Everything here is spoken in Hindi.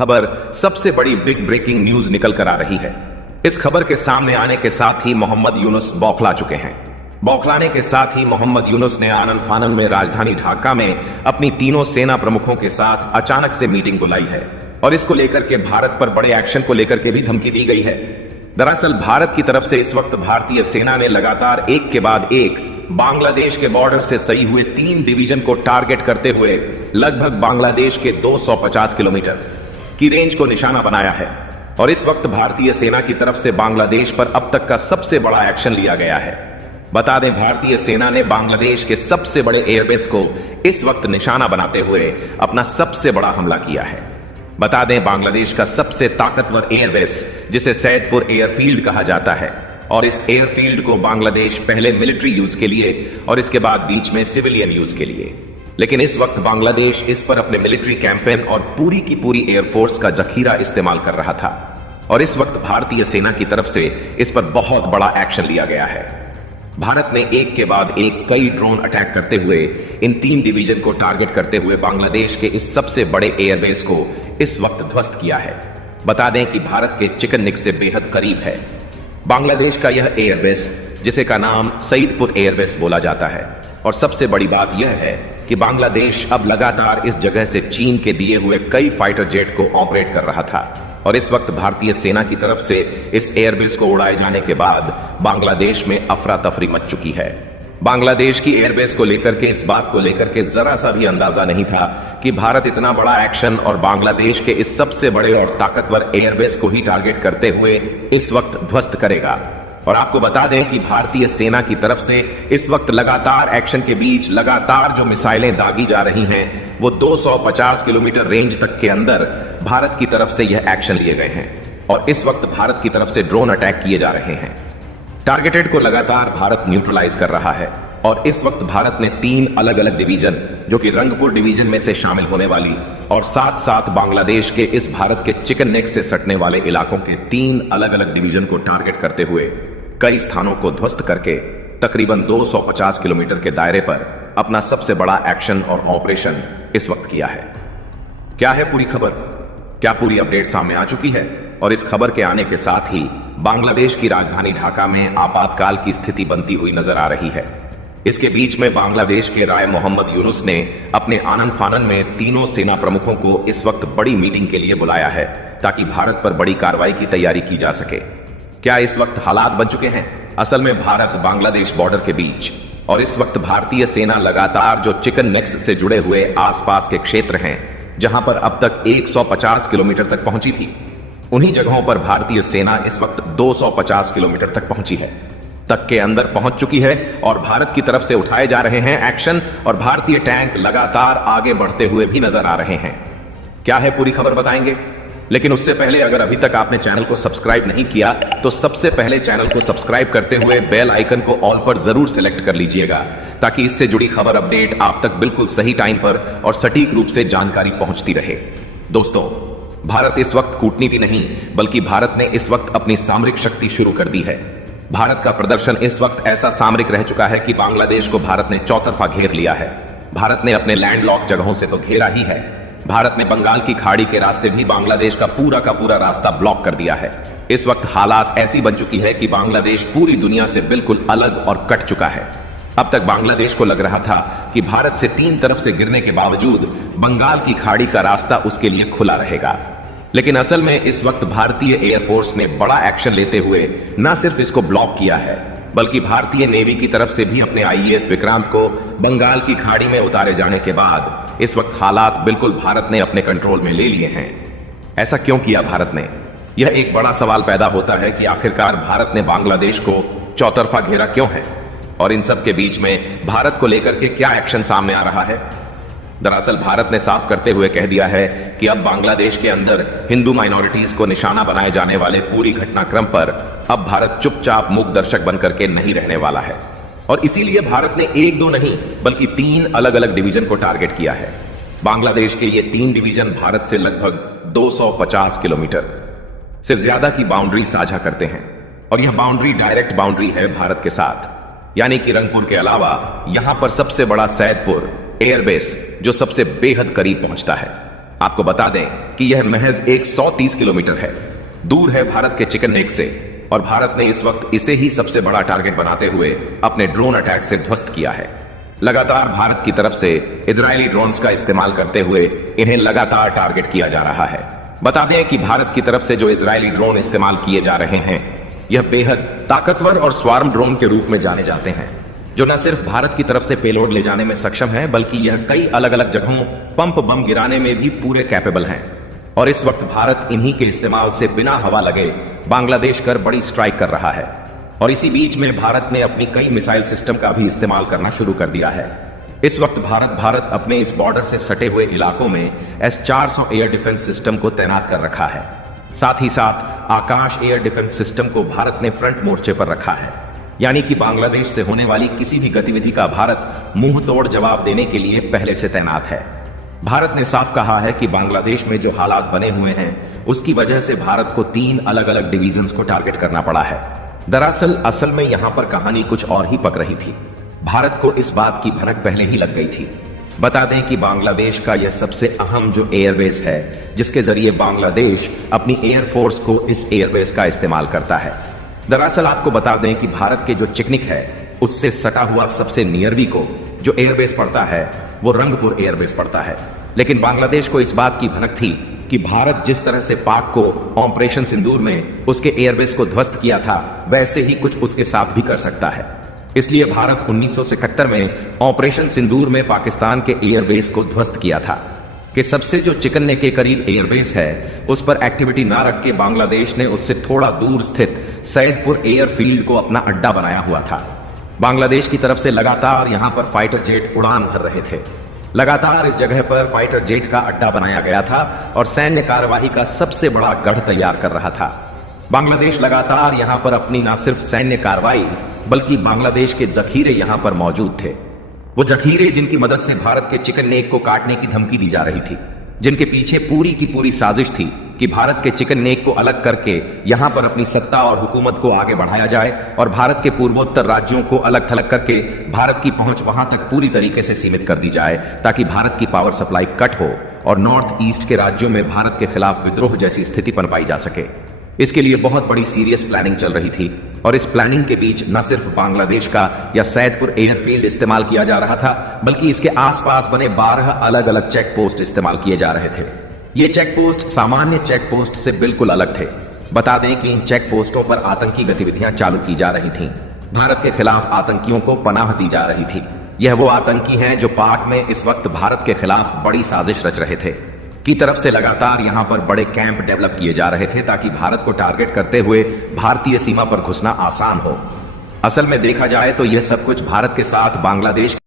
खबर सबसे बड़ी बिग ब्रेकिंग न्यूज निकल कर आ रही है। इस खबर के सामने आने के साथ ही मोहम्मद यूनुस बौखला चुके हैं। बौखलाने के साथ ही मोहम्मद यूनुस ने आनन फानन में राजधानी ढाका में अपनी तीनों सेना प्रमुखों के साथ अचानक से मीटिंग बुलाई है और इसको लेकर के भारत पर बड़े एक्शन को लेकर के भी धमकी दी गई है। दरअसल भारत की तरफ से इस वक्त भारतीय सेना ने लगातार एक के बाद एक बांग्लादेश के बॉर्डर से सही हुए 3 डिवीजन को टारगेट करते हुए लगभग बांग्लादेश के 250 किलोमीटर की रेंज को निशाना बनाया है। और इस वक्त भारतीय सेना की तरफ से बांग्लादेश पर अब तक का सबसे बड़ा एक्शन लिया गया है। बता दें, भारतीय सेना ने बांग्लादेश के सबसे बड़े एयरबेस को इस वक्त निशाना बनाते हुए अपना सबसे बड़ा हमला किया है। बता दें, बांग्लादेश का सबसे ताकतवर एयरबेस जिसे सैदपुर एयरफील्ड कहा जाता है, और इस एयरफील्ड को बांग्लादेश पहले मिलिट्री यूज के लिए और इसके बाद बीच में सिविलियन यूज के लिए, लेकिन इस वक्त बांग्लादेश इस पर अपने मिलिट्री कैंपेन और पूरी की पूरी एयरफोर्स का जखीरा इस्तेमाल कर रहा था। और इस वक्त भारतीय सेना की तरफ से इस पर बहुत बड़ा एक्शन लिया गया है। भारत ने एक के बाद एक कई ड्रोन अटैक करते हुए इन 3 डिवीजन को टारगेट करते हुए बांग्लादेश के इस सबसे बड़े एयरबेस को इस वक्त ध्वस्त किया है। बता दें कि भारत के चिकन नेक से बेहद करीब है बांग्लादेश का यह एयरबेस, जिसे का नाम सईदपुर एयरबेस बोला जाता है। और सबसे बड़ी बात यह है कि बांग्लादेश अब लगातार इस जगह से चीन के दिए हुए कई फाइटर जेट को ऑपरेट कर रहा था। और इस वक्त भारतीय सेना की तरफ से इस एयरबेस को उड़ाए जाने के बाद बांग्लादेश में अफरा तफरी मच चुकी है। बांग्लादेश की एयरबेस को लेकर के इस बात को लेकर के जरा सा भी अंदाजा नहीं था कि भारत इतना बड़ा एक्शन और बांग्लादेश के इस सबसे बड़े और ताकतवर एयरबेस को ही टारगेट करते हुए इस वक्त ध्वस्त करेगा। और आपको बता दें कि भारतीय सेना की तरफ से इस वक्त लगातार एक्शन के बीच लगातार जो मिसाइलें दागी जा रही हैं, वो 250 किलोमीटर रेंज तक के अंदर भारत की तरफ से यह एक्शन लिए गए हैं। और इस वक्त भारत की तरफ से ड्रोन अटैक किए जा रहे हैं। टारगेटेड को लगातार भारत न्यूट्रलाइज कर रहा है। और इस वक्त भारत ने 3 अलग अलग डिवीजन, जो कि रंगपुर डिवीजन में से शामिल होने वाली और साथ साथ बांग्लादेश के इस भारत के चिकन नेक से सटने वाले इलाकों के 3 अलग अलग डिवीजन को टारगेट करते हुए कई स्थानों को ध्वस्त करके तकरीबन 250 किलोमीटर के दायरे पर अपना सबसे बड़ा एक्शन और ऑपरेशन इस वक्त किया है। क्या है पूरी खबर? क्या पूरी अपडेट सामने आ चुकी है? और इस खबर के आने के साथ ही बांग्लादेश की राजधानी ढाका में आपातकाल की स्थिति बनती हुई नजर आ रही है। इसके बीच में बांग्लादेश के राय मोहम्मद यूनुस ने अपने आनन फानन में तीनों सेना प्रमुखों को इस वक्त बड़ी मीटिंग के लिए बुलाया है, ताकि भारत पर बड़ी कार्रवाई की तैयारी की जा सके। क्या इस वक्त हालात बन चुके हैं असल में भारत बांग्लादेश बॉर्डर के बीच? और इस वक्त भारतीय सेना लगातार जो चिकन नेक्स से जुड़े हुए आसपास के क्षेत्र हैं, जहां पर अब तक 150 किलोमीटर तक पहुंची थी, उन्हीं जगहों पर भारतीय सेना इस वक्त 250 किलोमीटर तक पहुंची है, तक के अंदर पहुंच चुकी है। और भारत की तरफ से उठाए जा रहे हैं एक्शन और भारतीय टैंक लगातार आगे बढ़ते हुए भी नजर आ रहे हैं। क्या है पूरी खबर बताएंगे, लेकिन उससे पहले अगर अभी तक आपने चैनल को सब्सक्राइब नहीं किया तो सबसे पहले चैनल को सब्सक्राइब करते हुए बेल आइकन को ऑल पर जरूर सिलेक्ट कर लीजिएगा, ताकि इससे जुड़ी खबर अपडेट आप तक बिल्कुल सही टाइम पर और सटीक रूप से जानकारी पहुंचती रहे। दोस्तों, भारत इस वक्त कूटनीति नहीं, बल्कि भारत ने इस वक्त अपनी सामरिक शक्ति शुरू कर दी है। भारत का प्रदर्शन इस वक्त ऐसा सामरिक रह चुका है कि बांग्लादेश को भारत ने चौतरफा घेर लिया है। भारत ने अपने लैंडलॉक जगहों से तो घेरा ही है, भारत ने बंगाल की खाड़ी के रास्ते भी बांग्लादेश का पूरा रास्ता ब्लॉक कर दिया है। इस वक्त हालात ऐसी बन चुकी है कि बांग्लादेश पूरी दुनिया से बिल्कुल अलग और कट चुका है। अब तक बांग्लादेश को लग रहा था कि भारत से 3 तरफ से गिरने के बावजूद बंगाल की खाड़ी का रास्ता उसके लिए खुला रहेगा, लेकिन असल में इस वक्त भारतीय एयरफोर्स ने बड़ा एक्शन लेते हुए न सिर्फ इसको ब्लॉक किया है, बल्कि भारतीय नेवी की तरफ से भी अपने आईएएस विक्रांत को बंगाल की खाड़ी में उतारे जाने के बाद इस वक्त हालात बिल्कुल भारत ने अपने कंट्रोल में ले लिए हैं। ऐसा क्यों किया भारत ने? यह एक बड़ा सवाल पैदा होता है कि आखिरकार भारत ने बांग्लादेश को चौतरफा घेरा क्यों है, और इन सब के बीच में भारत को लेकर के क्या एक्शन सामने आ रहा है। दरअसल भारत ने साफ करते हुए कह दिया है कि अब बांग्लादेश के अंदर हिंदू माइनॉरिटीज को निशाना बनाए जाने वाले पूरी घटनाक्रम पर अब भारत चुपचाप मूक दर्शक बनकर के नहीं रहने वाला है। और इसीलिए भारत ने 1-2 नहीं बल्कि 3 अलग अलग डिवीजन को टारगेट किया है। बांग्लादेश के ये 3 डिवीजन भारत से लगभग 250 किलोमीटर से ज्यादा की बाउंड्री साझा करते हैं, और यह बाउंड्री डायरेक्ट बाउंड्री है भारत के साथ। यानी कि रंगपुर के अलावा यहां पर सबसे बड़ा सैदपुर एयरबेस जो सबसे बेहद करीब पहुंचता है। आपको बता दें कि यह महज 130 किलोमीटर है, दूर है भारत के चिकन नेक से, और भारत ने इस वक्त इसे ही सबसे बड़ा टारगेट बनाते हुए अपने ड्रोन अटैक से ध्वस्त किया है। लगातार भारत की तरफ से इजरायली ड्रोन्स का इस्तेमाल करते हुए इन्हें लगातार टारगेट किया जा रहा है। बता दें कि भारत की तरफ से जो इजरायली ड्रोन इस्तेमाल किए जा रहे हैं, यह बेहद ताकतवर और स्वार्म ड्रोन के रूप में जाने जाते हैं, जो न सिर्फ भारत की तरफ से पेलोड ले जाने में सक्षम है, बल्कि यह कई अलग अलग जगहों पंप बम गिराने में भी पूरे कैपेबल हैं। और इस वक्त भारत इन्हीं के इस्तेमाल से बिना हवा लगे बांग्लादेश कर बड़ी स्ट्राइक कर रहा है। और इसी बीच में भारत ने अपनी कई मिसाइल सिस्टम का भी इस्तेमाल करना शुरू कर दिया है। इस वक्त भारत अपने इस बॉर्डर से सटे हुए इलाकों में S-400 एयर डिफेंस सिस्टम को तैनात कर रखा है। साथ ही साथ आकाश एयर डिफेंस सिस्टम को भारत ने फ्रंट मोर्चे पर रखा है, यानी कि बांग्लादेश से होने वाली किसी भी गतिविधि का भारत मुंह तोड़ जवाब देने के लिए पहले से तैनात है। भारत ने साफ कहा है कि बांग्लादेश में जो हालात बने हुए हैं, उसकी वजह से भारत को 3 अलग अलग डिवीजन्स को टारगेट करना पड़ा है। दरअसल असल में यहां पर कहानी कुछ और ही पक रही थी। भारत को इस बात की भनक पहले ही लग गई थी। बता दें कि बांग्लादेश का यह सबसे अहम जो एयरबेस है, जिसके जरिए बांग्लादेश अपनी एयरफोर्स को इस एयरबेस का इस्तेमाल करता है। दरअसल आपको बता दें कि भारत के जो चिकनिक है, उससे सटा हुआ सबसे नियरवी को जो एयरबेस पड़ता है, वो रंगपुर एयरबेस पड़ता है। लेकिन बांग्लादेश को इस बात की भनक थी कि भारत जिस तरह से पाक को ऑपरेशन सिंदूर में उसके एयरबेस को ध्वस्त किया था, वैसे ही कुछ उसके साथ भी कर सकता है। इसलिए भारत 1971 में ऑपरेशन सिंदूर में पाकिस्तान के एयरबेस को ध्वस्त किया था कि सबसे जो चिकन नेक के करीब एयरबेस है, उस पर एक्टिविटी ना रख के बांग्लादेश ने उससे थोड़ा दूर स्थित सैदपुर एयरफील्ड को अपना अड्डा बनाया हुआ था। बांग्लादेश की तरफ से लगातार यहां पर फाइटर जेट उड़ान भर रहे थे। लगातार इस जगह पर फाइटर जेट का अड्डा बनाया गया था और सैन्य कार्यवाही का सबसे बड़ा गढ़ तैयार कर रहा था। बांग्लादेश लगातार यहां पर अपनी न सिर्फ सैन्य कार्रवाई, बल्कि बांग्लादेश के जखीरे यहां पर मौजूद थे। वो जखीरे जिनकी मदद से भारत के चिकन नेक को काटने की धमकी दी जा रही थी, जिनके पीछे पूरी की पूरी साजिश थी कि भारत के चिकन नेक को अलग करके यहां पर अपनी सत्ता और हुकूमत को आगे बढ़ाया जाए और भारत के पूर्वोत्तर राज्यों को अलग थलग करके भारत की पहुंच वहां तक पूरी तरीके से सीमित कर दी जाए, ताकि भारत की पावर सप्लाई कट हो और नॉर्थ ईस्ट के राज्यों में भारत के खिलाफ विद्रोह जैसी स्थिति पनपाई जा सके। इसके लिए बहुत बड़ी सीरियस प्लानिंग चल रही थी और इस प्लानिंग के बीच न सिर्फ बांग्लादेश का या सैदपुर एयरफील्ड इस्तेमाल किया जा रहा था, बल्कि इसके आसपास बने 12 अलग अलग चेक पोस्ट इस्तेमाल किए जा रहे थे। ये चेक पोस्ट सामान्य चेक पोस्ट से बिल्कुल अलग थे। बता दें कि इन चेक पोस्टों पर आतंकी गतिविधियां चालू की जा रही थीं। भारत के खिलाफ आतंकियों को पनाह दी जा रही थी। यह वो आतंकी हैं जो पाक में इस वक्त भारत के खिलाफ बड़ी साजिश रच रहे थे। की तरफ से लगातार यहां पर बड़े कैंप डेवलप किए जा रहे थे, ताकि भारत को टारगेट करते हुए भारतीय सीमा पर घुसना आसान हो। असल में देखा जाए तो यह सब कुछ भारत के साथ बांग्लादेश